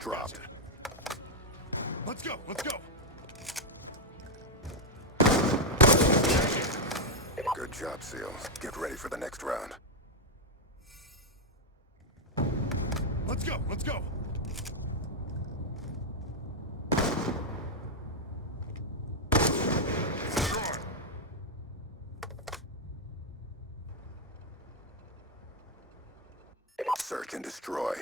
dropped. Let's go, let's go. Good job, SEALs. Get ready for the next round. Let's go, let's go. Search and destroy.